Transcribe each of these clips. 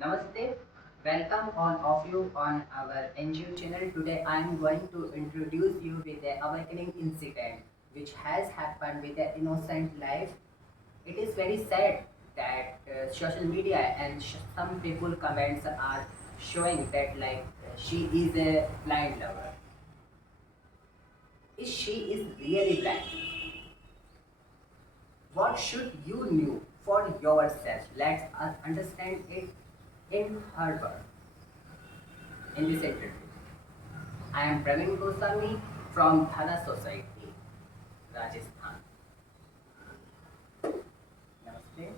Namaste. Welcome all of you on our NGO channel. Today I am going to introduce you with a awakening incident which has happened with an innocent life. It is very sad that social media and some people comments are showing that she is a blind lover. Is she is really blind? What should you know for yourself? Let's understand it in her word in this interview. I am Praveen Goswami from Dhana Society, Rajasthan. Namaste.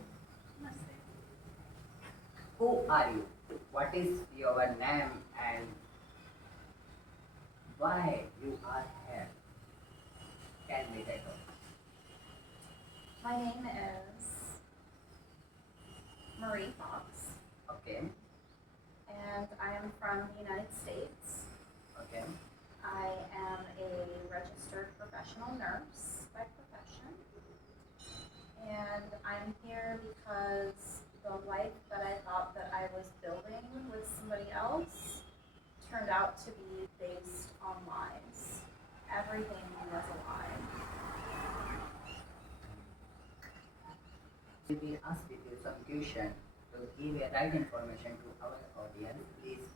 Namaste. Who are you? What is your name and why you are here? Tell me that all. My name is Marie Fox, Okay, and I am from the United States. okay, I am a registered professional nurse by profession, and I'm here because the life that I thought that I was building with somebody else turned out to be based on lies. Everything was a lie. we will ask you some question to give a right information to our audience. Please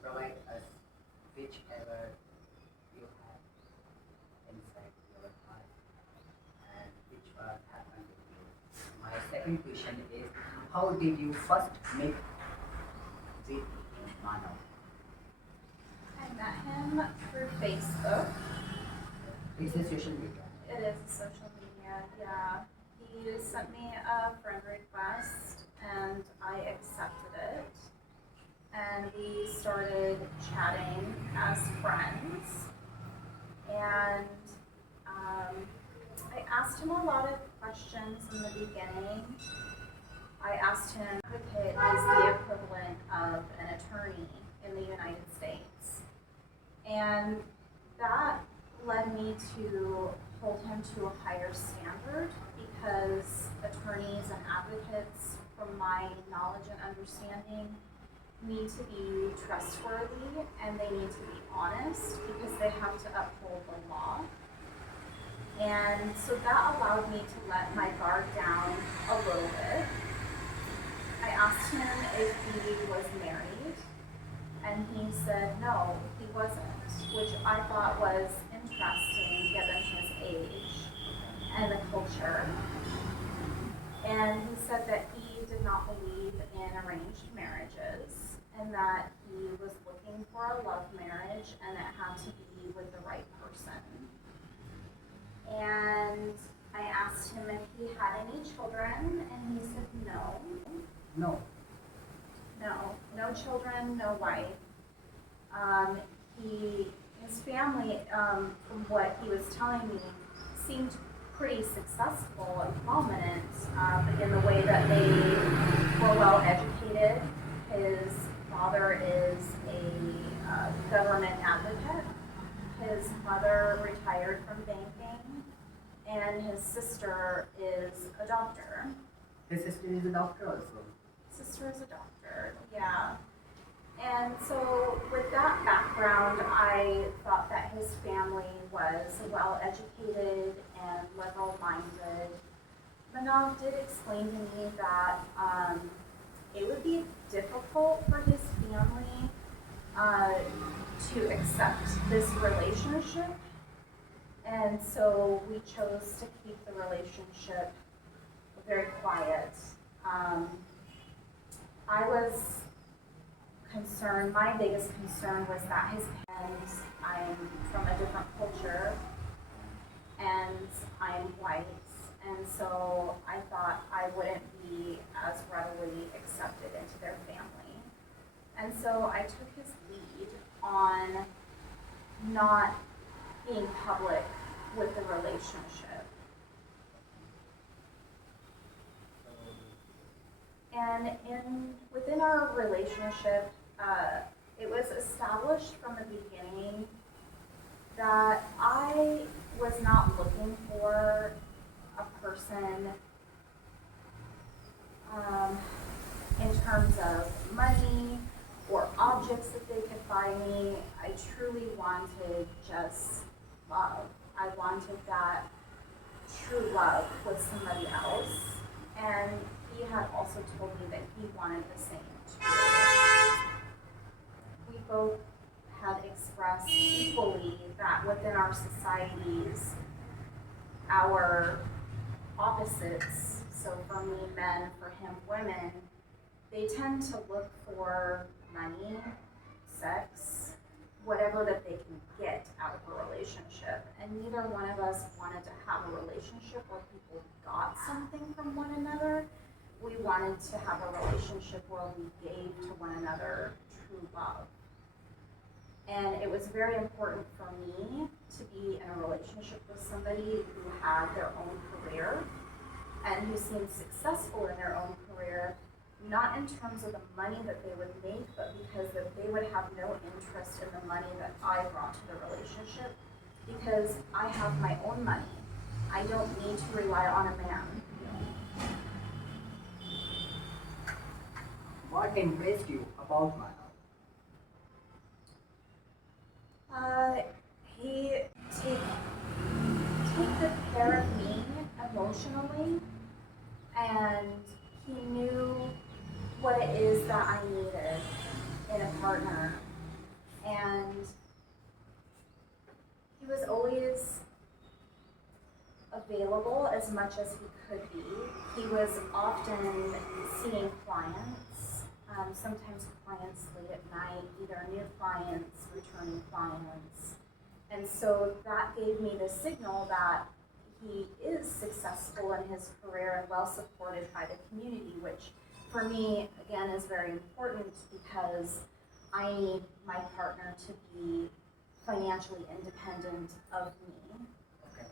provide us whichever you have inside your heart and which was happened with you. My second question is, how did you first meet with Manav? I met him through Facebook. It's a social media. It is social media, yeah. He sent me a friend request and I accepted it. And we started chatting as friends. And I asked him a lot of questions in the beginning. I asked him, advocate is the equivalent of an attorney in the United States. And that led me to hold him to a higher standard because attorneys and advocates, from my knowledge and understanding, need to be trustworthy and they need to be honest because they have to uphold the law. And so that allowed me to let my guard down a little bit. I asked him if he was married, and he said no, he wasn't, which I thought was interesting given his age and the culture. And he said that he did not believe in arranged marriages and that he was looking for a love marriage and it had to be with the right person. And I asked him if he had any children, and he said no. No. No children, no wife. His family, from what he was telling me, seemed pretty successful and prominent in the way that they were well educated. His father is a government advocate. His mother retired from banking, and his sister is a doctor. His sister is a doctor also. Sister is a doctor, yeah. And so with that background, I thought that his family was well educated and liberal minded. Manav did explain to me that it would be difficult for his family to accept this relationship. And so we chose to keep the relationship very quiet. I was concerned, my biggest concern was that his parents, I'm from a different culture and I'm white, and so I thought I wouldn't be as readily accepted into their family. And so I took his lead on not being public with the relationship. And within our relationship, it was established from the beginning that I was not looking for a person in terms of money or objects that they could buy me. I truly wanted just love. I wanted that true love with somebody else. And he had also told me that he wanted the same too. We both had expressed equally that within our societies, our opposites, so for me men, for him women, they tend to look for money, sex, whatever that they can get out of a relationship. And neither one of us wanted to have a relationship where people got something from one another. We wanted to have a relationship where we gave to one another true love. And it was very important for me to be in a relationship with somebody who had their own career and who seemed successful in their own career, not in terms of the money that they would make, but because that they would have no interest in the money that I brought to the relationship, because I have my own money. I don't need to rely on a man. What impressed you about my He take good care of me emotionally, and he knew what it is that I needed in a partner, and he was always available as much as he could be. He was often seeing clients, sometimes clients late at night, either new clients, returning clients. And so that gave me the signal that he is successful in his career and well supported by the community, which for me, again, is very important because I need my partner to be financially independent of me. Okay.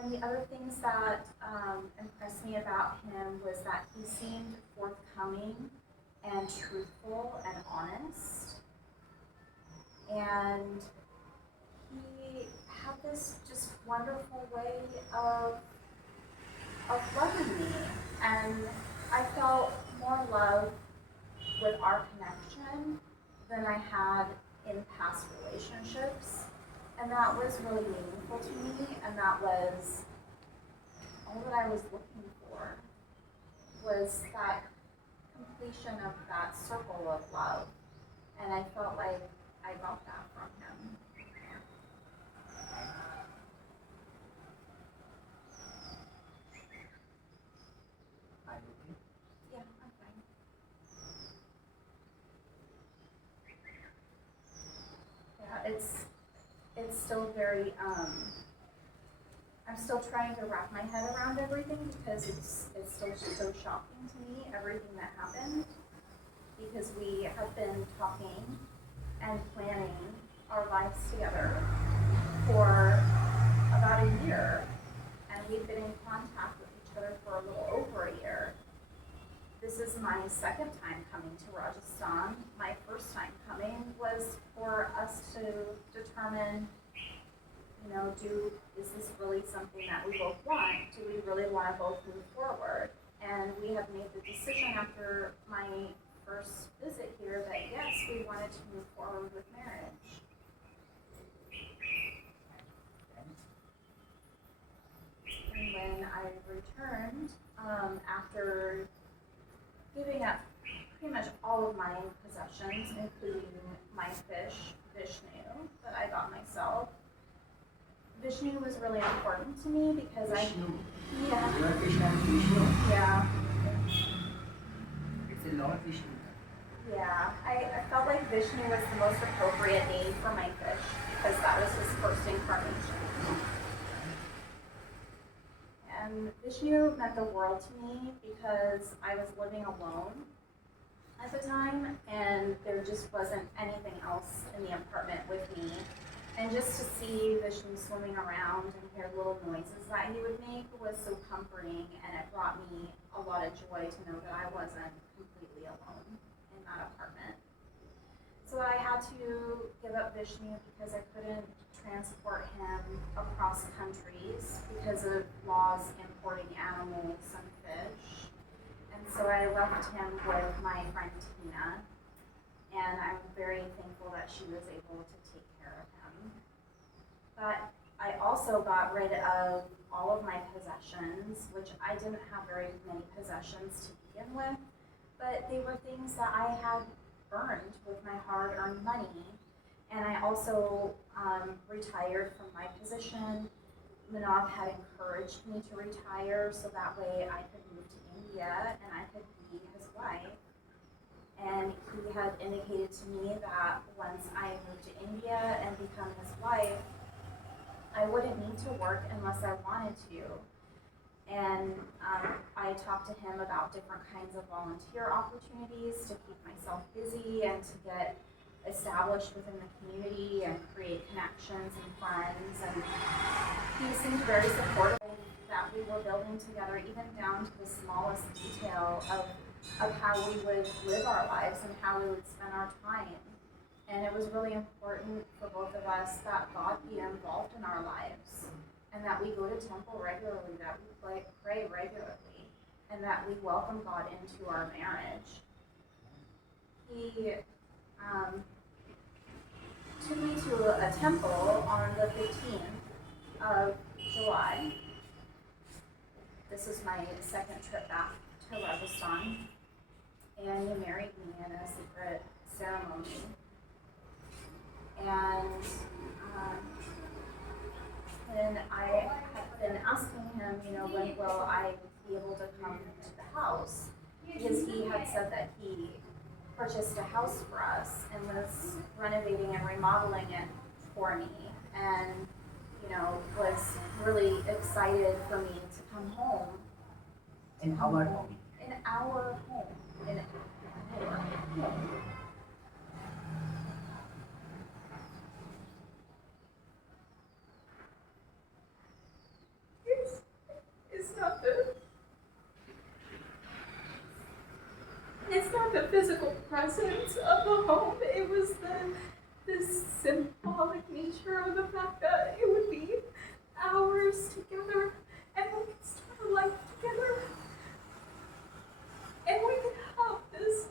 And the other things that impressed me about him was that he seemed forthcoming and truthful and honest. And he had this just wonderful way of loving me. And I felt more love with our connection than I had in past relationships. And that was really meaningful to me, and that was all that I was looking for, was that completion of that circle of love. And I felt like I got that from him. Are you okay? Yeah, I'm fine. Yeah, it's still very, I'm still trying to wrap my head around everything because it's still so shocking to me, everything that happened. Because we have been talking and planning our lives together for about a year. And we've been in contact with each other for a little over a year. This is my second time coming to Rajasthan. My first time coming was for us to determine, is this really something that we both want? Do we really want to both move forward? And we have made the decision after my first visit here that yes, we wanted to move forward with marriage. And when I returned, after giving up pretty much all of my possessions, including my fish, Vishnu, that I got myself. Vishnu was really important to me because Vishnu. Yeah. Your fish name Vishnu. Yeah. It's a Lord Vishnu. Yeah, I felt like Vishnu was the most appropriate name for my fish because that was his first incarnation. And Vishnu meant the world to me because I was living alone at the time and there just wasn't anything else in the apartment with me. And just to see Vishnu swimming around and hear little noises that he would make was so comforting, and it brought me a lot of joy to know that I wasn't completely alone in that apartment. So I had to give up Vishnu because I couldn't transport him across countries because of laws importing animals and fish. And so I left him with my friend Tina, and I'm very thankful that she was able to take care of him. But I also got rid of all of my possessions, which I didn't have very many possessions to begin with, but they were things that I had earned with my hard-earned money. And I also retired from my position. Manav had encouraged me to retire so that way I could move to India and I could be his wife. And he had indicated to me that once I moved to India and become his wife, I wouldn't need to work unless I wanted to. And I talked to him about different kinds of volunteer opportunities to keep myself busy and to get established within the community and create connections and friends. And he seemed very supportive that we were building together, even down to the smallest detail of how we would live our lives and how we would spend our time. And it was really important for both of us that God be involved in our lives and that we go to temple regularly, that we pray regularly, and that we welcome God into our marriage. He took me to a temple on the 15th of July. This is my second trip back to Rajasthan, and he married me in a secret ceremony. And then I have been asking him, when will I be able to come to the house? Because he had said that he purchased a house for us and was renovating and remodeling it for me, and was really excited for me to come home. In our home. In our home. In our home. It's not the physical presence of the home, it was the symbolic nature of the fact that it would be ours together, and we could start a life together, and we could have this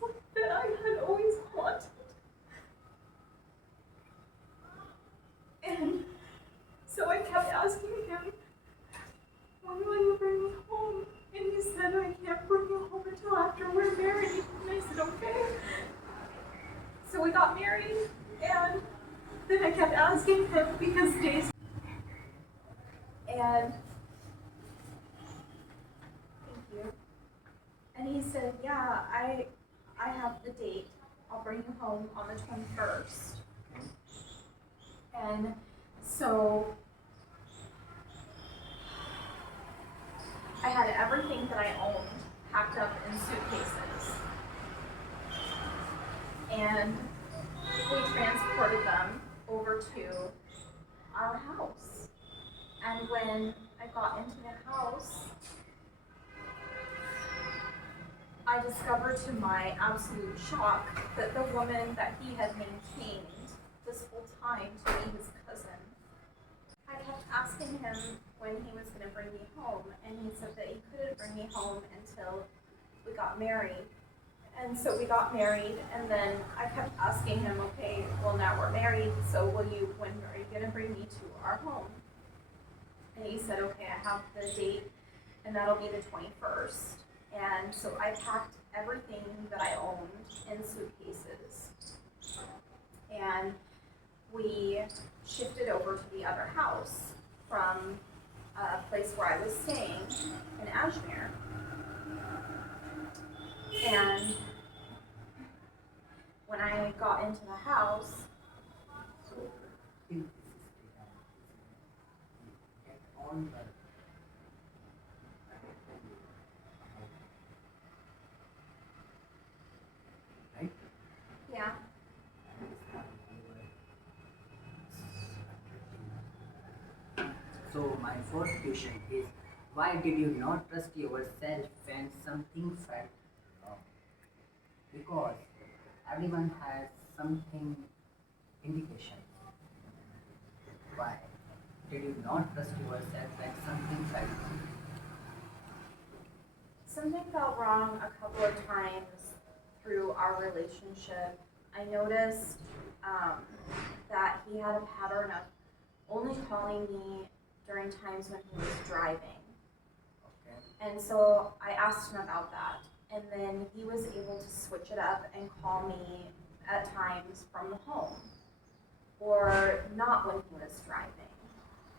life that I had always wanted. And so I kept asking him, when will you bring me home? And he said, I can't bring you home until after we're married. And I said, okay. So we got married, and then I kept asking him because days. And thank you. And he said, yeah, I have the date. I'll bring you home on the 21st. And so I had everything that I owned packed up in suitcases. And we transported them over to our house. And when I got into the house, I discovered to my absolute shock that the woman that he had maintained this whole time to be his cousin. I kept asking him when he was going to bring me home, and he said that he couldn't bring me home until we got married. And so we got married, and then I kept asking him, okay, well now we're married, so when are you going to bring me to our home? And he said, okay, I have the date, and that'll be the 21st. And so I packed everything that I owned in suitcases, and we shifted over to the other house from a place where I was staying in Ajmer. And when I got into the house, right? yeah, So my fourth question is, why did you not trust yourself when something felt wrong? Because everyone has something indication. Why? Did you not trust yourself when something felt wrong? Something felt wrong a couple of times through our relationship. I noticed that he had a pattern of only calling me during times when he was driving. Okay. And so I asked him about that. And then he was able to switch it up and call me at times from the home or not when he was driving.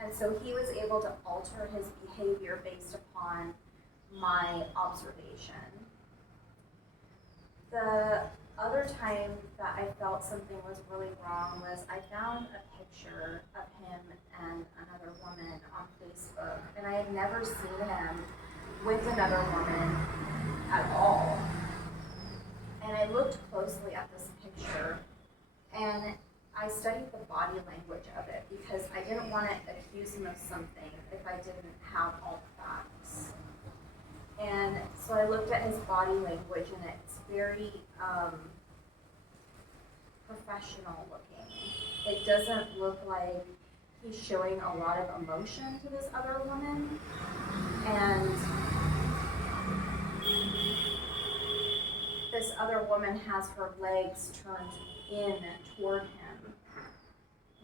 And so he was able to alter his behavior based upon my observation. The other time that I felt something was really wrong was I found a picture of him and another woman on Facebook, and I had never seen him with another woman at all. And I looked closely at this picture, and I studied the body language of it because I didn't want to accuse him of something if I didn't have all the facts. And so I looked at his body language, and it's very professional looking. It doesn't look like he's showing a lot of emotion to this other woman. And this other woman has her legs turned in toward him,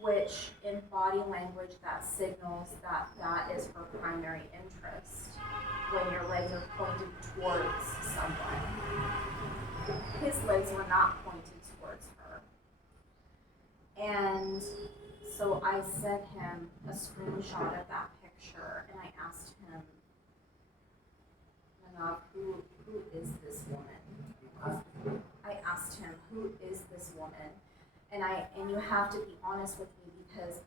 which in body language that signals that that is her primary interest when your legs are pointed towards someone. His legs were not pointed towards her. And so I sent him a screenshot of that picture, and I asked him, Manav, who is this woman? I asked him, who is this woman? And you have to be honest with me because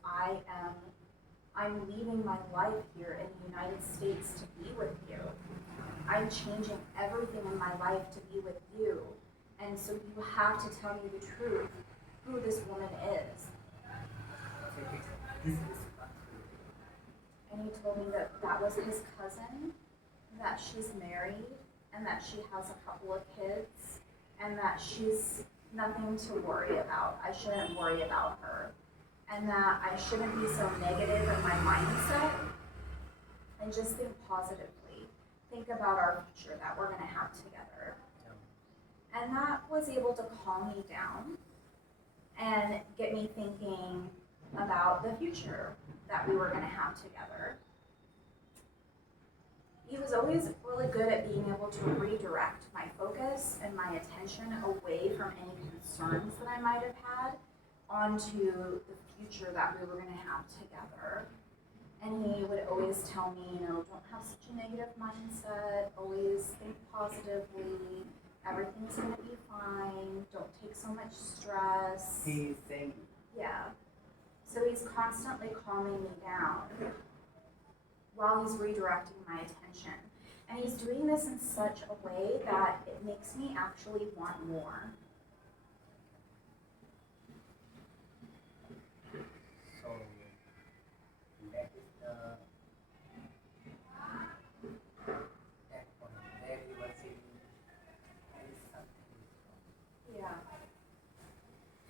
I'm leaving my life here in the United States to be with you. I'm changing everything in my life to be with you. And so you have to tell me the truth, who this woman is. So it's his responsibility. And he told me that that was his cousin, that she's married, and that she has a couple of kids, and that she's nothing to worry about. I shouldn't worry about her. And that I shouldn't be so negative in my mindset and just think positively. Think about our future that we're going to have together. And that was able to calm me down and get me thinking about the future that we were going to have together. He was always really good at being able to redirect my focus and my attention away from any concerns that I might have had onto the future that we were going to have together. And he would always tell me, don't have such a negative mindset, always think positively, everything's going to be fine, don't take so much stress. He is saying, Yeah. So he's constantly calming me down while he's redirecting my attention. And he's doing this in such a way that it makes me actually want more. so that is that point where you were saying there is something is wrong. Yeah.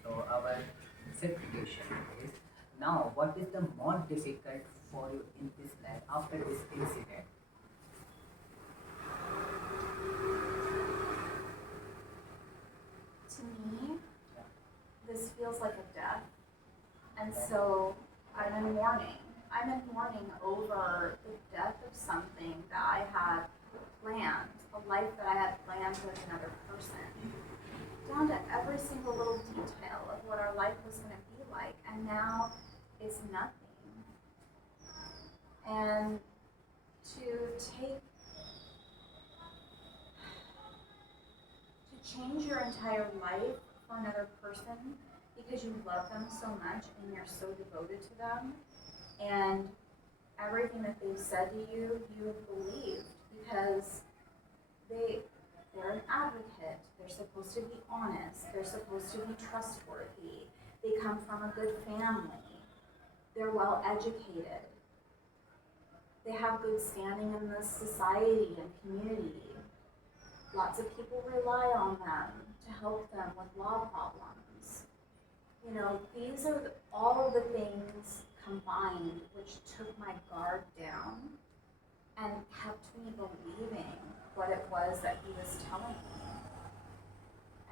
So our segregation is now what is the more difficult for you in this life after this incident? To me, Yeah. this feels like a death. And so I'm in mourning. I'm in mourning over the death of something that I had planned, a life that I had planned with another person, down to every single little detail of what our life was going to be like. And now it's nothing. And to change your entire life for another person because you love them so much and you're so devoted to them, and everything that they've said to you, you've believed because they're an advocate. They're supposed to be honest. They're supposed to be trustworthy. They come from a good family. They're well educated. They have good standing in the society and community. Lots of people rely on them to help them with law problems. These are all of the things combined, which took my guard down and kept me believing what it was that he was telling me.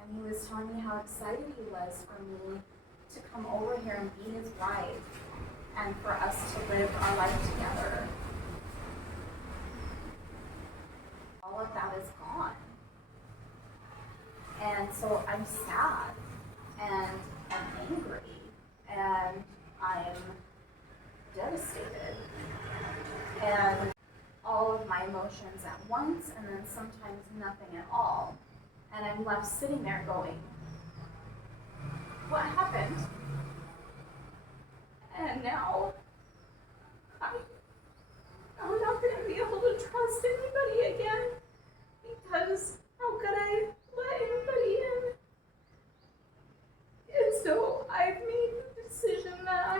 And he was telling me how excited he was for me to come over here and be his wife and for us to live our life together. All of that is gone. And so I'm sad and I'm angry and I'm devastated. And all of my emotions at once, and then sometimes nothing at all. And I'm left sitting there going, what happened? And now I'm not going to be able to trust anybody again, because how could I let anybody in? And so I've made the decision that I'm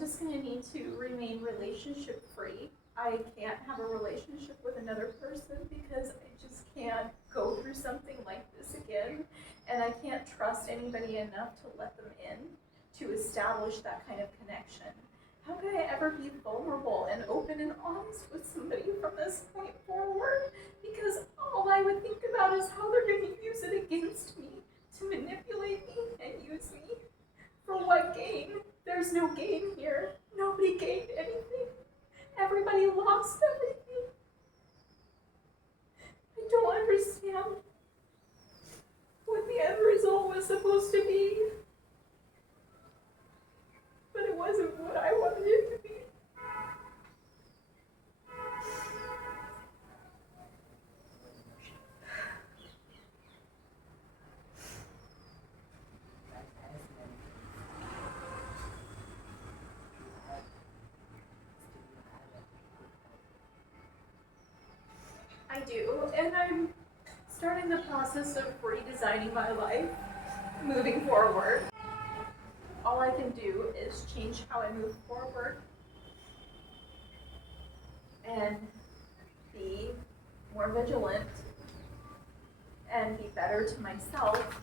just going to need to remain relationship free. I can't have a relationship with another person because I just can't go through something like this again. And I can't trust anybody enough to let them in to establish that kind of connection. How could I ever be vulnerable and open and honest with somebody from this point forward? Because all I would think about is how they're going to use it against me, to manipulate me and use me. For what gain? There's no gain here. Nobody gained anything. Everybody lost everything. I don't understand what the end result was supposed to be. But it wasn't what I wanted it to be. I do, and I'm starting the process of redesigning my life, moving forward. All I can do is change how I move forward and be more vigilant and be better to myself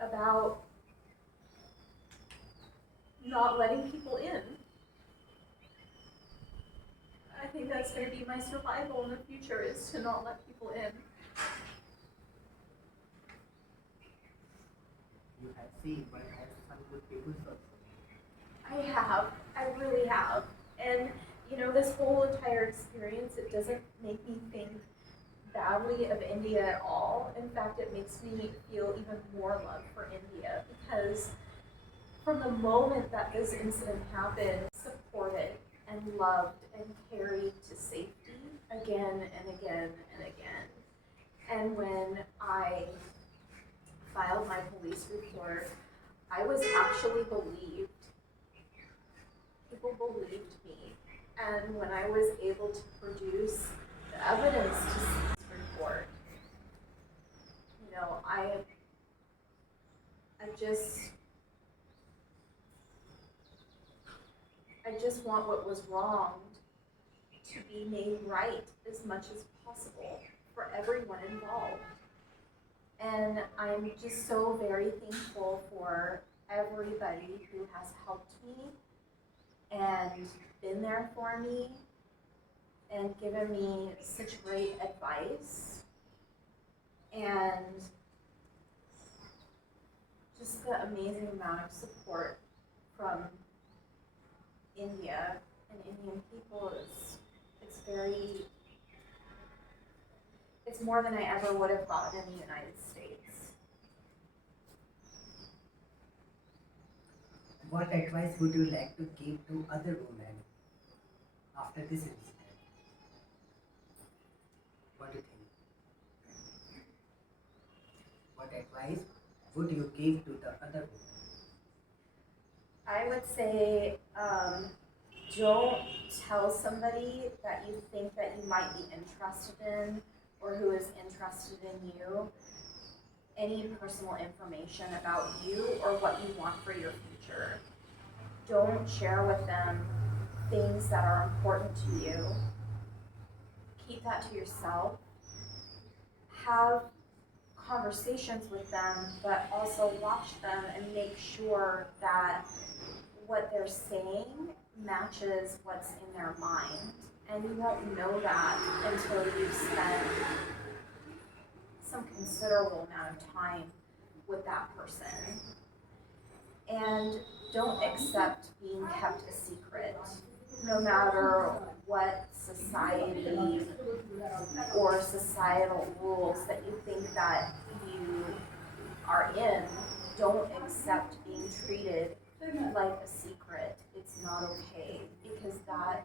about not letting people in. I think that's going to be my survival in the future, is to not let people in. You have seen, but has some good people also. I really have. And you know, this whole entire experience, it doesn't make me think badly of India at all. In fact, it makes me feel even more love for India, because from the moment that this incident happened, supported and loved and carried to safety again and again and again. And when I filed my police report, I was actually believed. People believed me. And when I was able to produce the evidence to see this report, you know, I just want what was wronged to be made right as much as possible for everyone involved. And I'm just so very thankful for everybody who has helped me and been there for me and given me such great advice, and just the amazing amount of support from India and Indian people it's more than I ever would have gotten in the United States. What advice would you like to give to other women after this incident? What do you think? What advice would you give to the other women? I would say, don't tell somebody that you think that you might be interested in or who is interested in you any personal information about you or what you want for your future. Don't share with them things that are important to you. Keep that to yourself. Have conversations with them, but also watch them and make sure that what they're saying matches what's in their mind. And you won't know that until you've spent some considerable amount of time with that person. And don't accept being kept a secret, no matter what society or societal rules that you think that you are in. Don't accept being treated like a secret. It's not okay, because that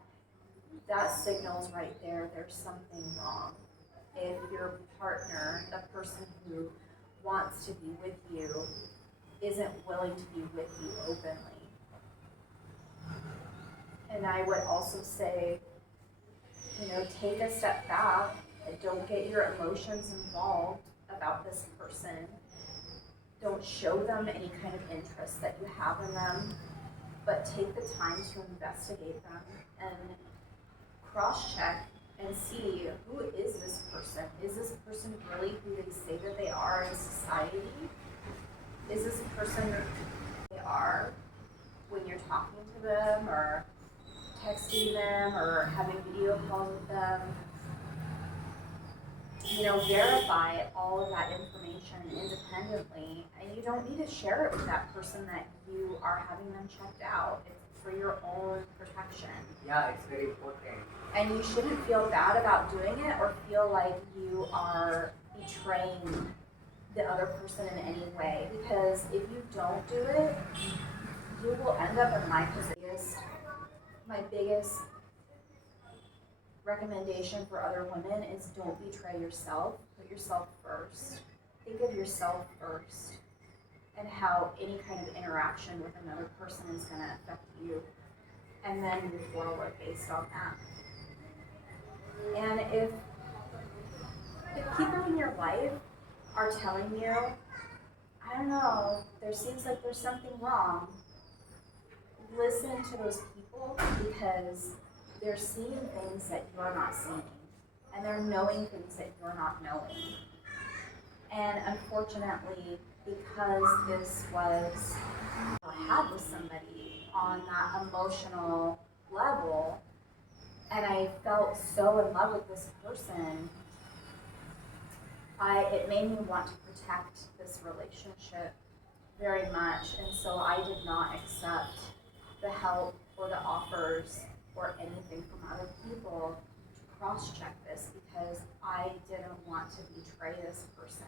signals right there there's something wrong. If your partner, the person who wants to be with you, isn't willing to be with you openly. And I would also say, take a step back and don't get your emotions involved about this person. Don't show them any kind of interest that you have in them, but take the time to investigate them and cross-check and see, who is this person? Is this person really who they say that they are in society? Is this person who they are when you're talking to them or texting them or having video calls with them? Verify all of that information independently, and you don't need to share it with that person that you are having them checked out. It's for your own protection. Yeah, it's very important. And you shouldn't feel bad about doing it or feel like you are betraying the other person in any way, because if you don't do it, you will end up in my position. My biggest recommendation for other women is don't betray yourself. Put yourself first. Think of yourself first and how any kind of interaction with another person is going to affect you, and then move forward based on that. And if people in your life are telling you, I don't know, there seems like there's something wrong, listen to those people, because they're seeing things that you're not seeing, and they're knowing things that you're not knowing. And unfortunately, because this was had with somebody on that emotional level, and I felt so in love with this person, it made me want to protect this relationship very much, and so I did not accept the help or the offers or anything from other people to cross-check this, because I didn't want to betray this person.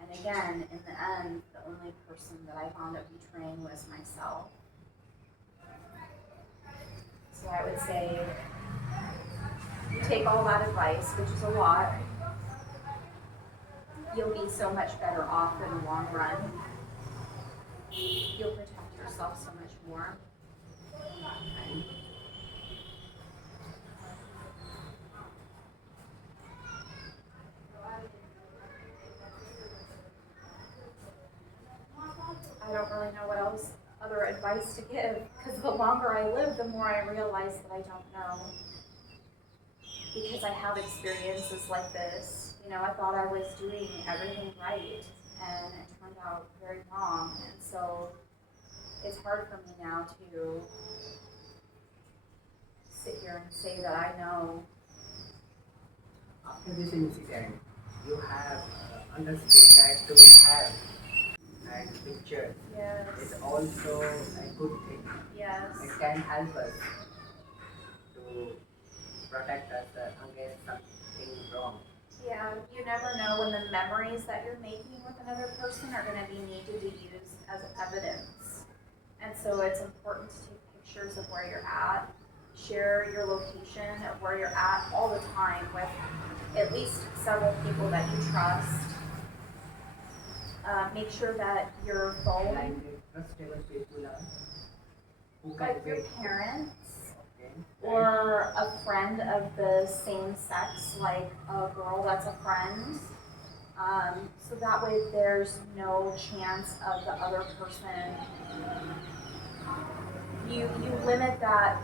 And again, in the end, the only person that I wound up betraying was myself. So I would say, you take all that advice, which is a lot, you'll be so much better off in the long run. You'll protect yourself so much more. I don't really know what else other advice to give, because the longer I live, the more I realize that I don't know. Because I have experiences like this. I thought I was doing everything right, and it turned out very wrong. And so it's hard for me now to sit here and say that I know. After this incident, you have understood that to have and pictures Yes. is also a good thing. Yes. It can help us to protect us against something wrong. Yeah, you never know when the memories that you're making with another person are going to be needed to use as evidence. And so it's important to take pictures of where you're at, share your location of where you're at all the time with at least several people that you trust. Make sure that your phone, Like trustable people who can like your wait. parents, Okay. or a friend of the same sex, like a girl that's a friend. So that way there's no chance of the other person, you limit that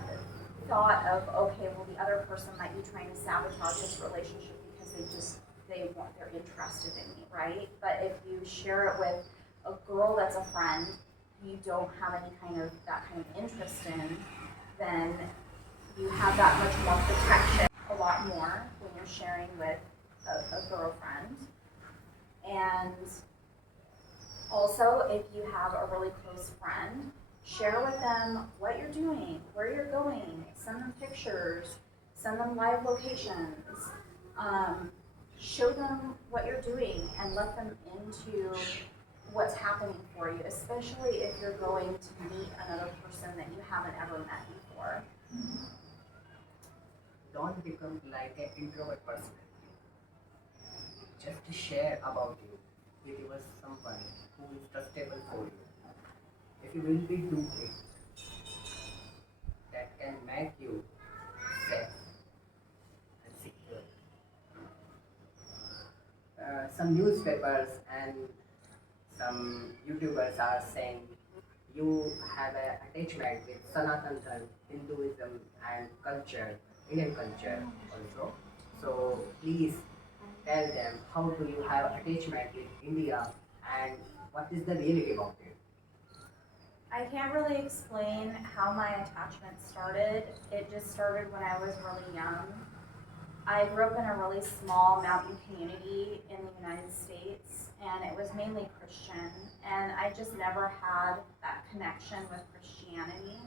thought of, okay, well the other person might be trying to sabotage this relationship because they're interested in me, right? But if you share it with a girl that's a friend you don't have any kind of that kind of interest in, then you have that much more protection, a lot more when you're sharing with a girlfriend. And also, if you have a really close friend, share with them what you're doing, where you're going, send them pictures, send them live locations, show them what you're doing and let them into what's happening for you, especially if you're going to meet another person that you haven't ever met before. Don't become like an introvert person. Just to share about you with your someone who is trustable for you. If you will be do it, that can make you safe and secure. Some newspapers and some YouTubers are saying you have an attachment with Sanatan Dharma, Hinduism and culture, Indian culture also. So please tell them how do you have attachment with India and what is the reality about it. I can't really explain how my attachment started. It just started when I was really young. I grew up in a really small mountain community in the United States, and it was mainly Christian, and I just never had that connection with Christianity.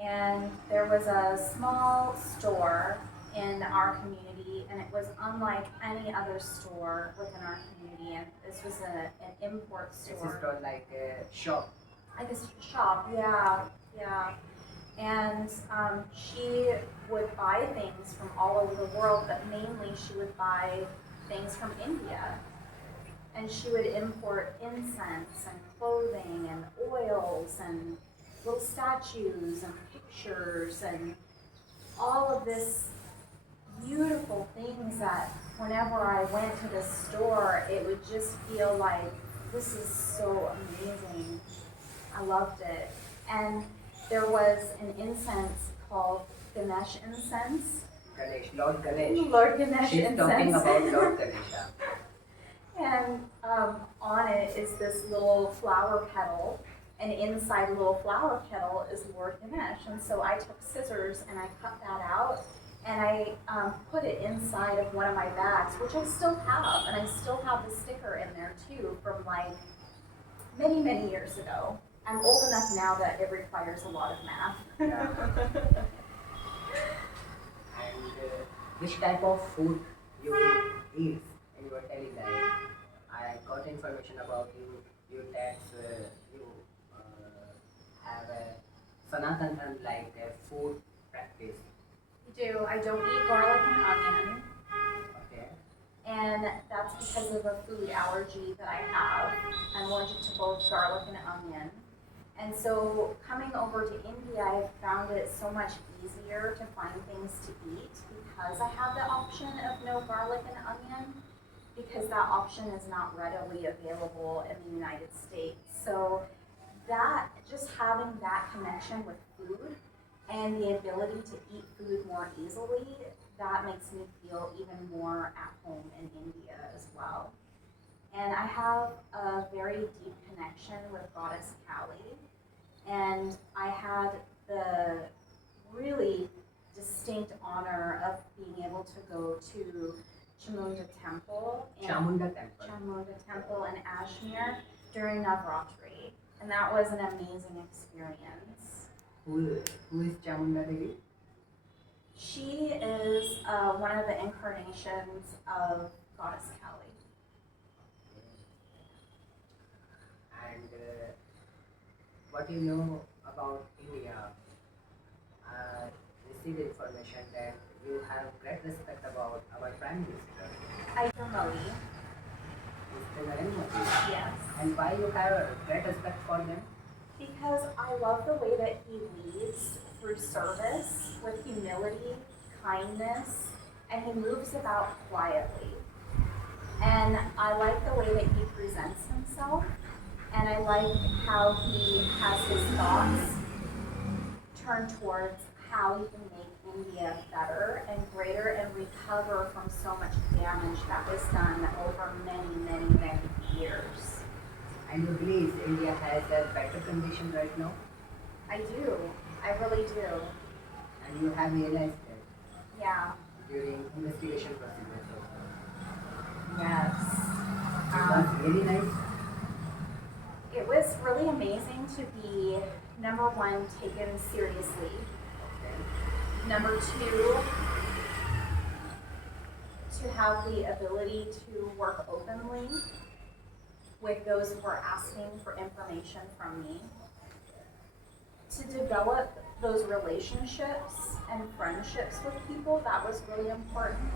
And there was a small store in our community, and it was unlike any other store within our community, and this was an import store. This is not like a shop. Like a shop, yeah. And she would buy things from all over the world, but mainly she would buy things from India. And she would import incense and clothing and oils and little statues and pictures and all of this beautiful things that whenever I went to the store, it would just feel like, this is so amazing. I loved it. And there was an incense called Ganesh incense. Lord Ganesh. Lord Ganesh She's incense. talking about Lord Ganesha. And on it is this little flower petal, and inside the little flower petal is Lord Ganesh. And so I took scissors and I cut that out, and I put it inside of one of my bags, which I still have, and I still have the sticker in there too from like many, many years ago. I'm old enough now that it requires a lot of math. Yeah. And which type of food you eat in your daily life? I got information about you. You that you have a Sanatan Dharma like a food practice. I don't eat garlic and onion. Okay. And that's because of a food allergy that I have. I'm allergic to both garlic and onion. And so coming over to India, I've found it so much easier to find things to eat because I have the option of no garlic and onion, because that option is not readily available in the United States. So that, just having that connection with food and the ability to eat food more easily, that makes me feel even more at home in India as well. And I have a very deep connection with Goddess Kali. And I had the really distinct honor of being able to go to Chamunda Temple in Ajmer during Navratri. And that was an amazing experience. Who is Chamunda Devi? She is one of the incarnations of Goddess Kali. And what you know about India? Received information that you have great respect about our Prime Minister, Modi. Mr. Narendra Modi. Yes. And why you have great respect for them? Because I love the way that he leads through service with humility, kindness, and he moves about quietly. And I like the way that he presents himself, and I like how he has his thoughts turned towards how we can make India better and greater and recover from so much damage that was done over many, many, many years. And you believe India has a better condition right now? I do. I really do. And you have realized that Yeah. during investigation procedures also. Yes. It was really nice. It was really amazing to be, number one, taken seriously. Okay. Number two, to have the ability to work openly with those who are asking for information from me. To develop those relationships and friendships with people, that was really important.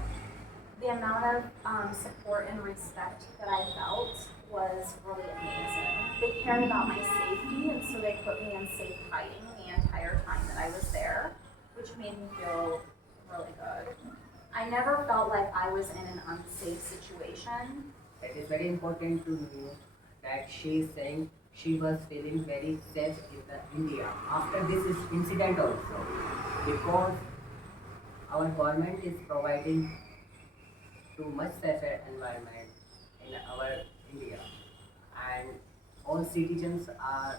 The amount of support and respect that I felt was really amazing. They cared about my safety, and so they put me in safe hiding the entire time that I was there, which made me feel really good. I never felt like I was in an unsafe situation. It is very important to know that she is saying she was feeling very safe in India after this incident also, because our government is providing too much safer environment in our India, and all citizens are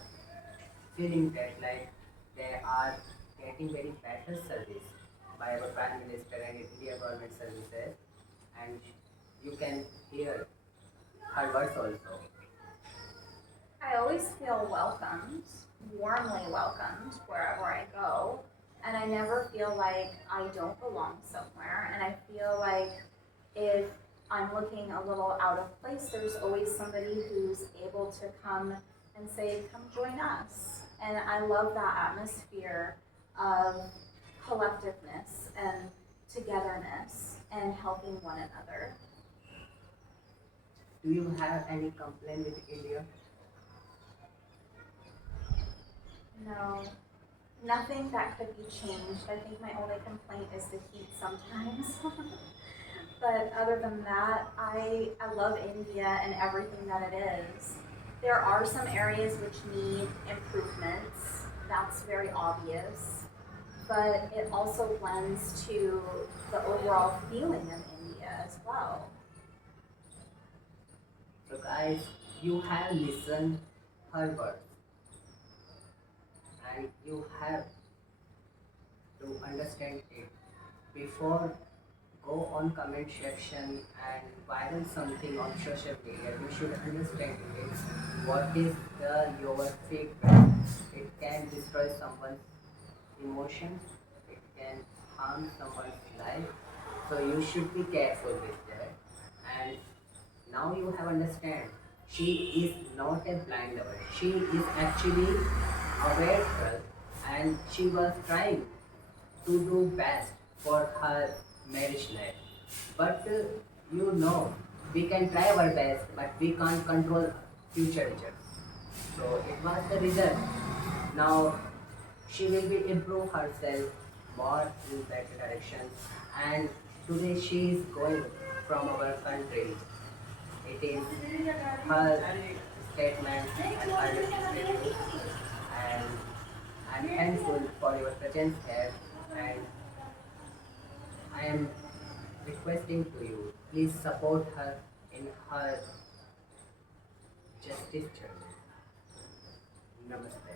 feeling that like they are getting very better service by our Prime Minister and India government services, and you can hear her words also. I always feel welcomed, warmly welcomed wherever I go, and I never feel like I don't belong somewhere. And I feel like if I'm looking a little out of place, there's always somebody who's able to come and say, come join us. And I love that atmosphere of collectiveness and togetherness and helping one another. Do you have any complaint with India? No, nothing that could be changed. I think my only complaint is the heat sometimes. But other than that, I love India and everything that it is. There are some areas which need improvements. That's very obvious. But it also lends to the overall feeling of India as well. So guys, you have listened her words, and you have to understand it before go on comment section and viral something on social media. You should understand it. What is your feedback? It can destroy someone's emotions. It can harm someone's life. So you should be careful with that. And now you have understand. She is not a blind lover. She is actually aware girl, and she was trying to do best for her marriage life. But we can try our best, but we can't control future results. So it was the result. Now she will be improve herself more in better direction. And today she is going from our country. It is her statement and her review. And I'm thankful for your presence here, and I am requesting to you, please support her in her justice journey. Namaste.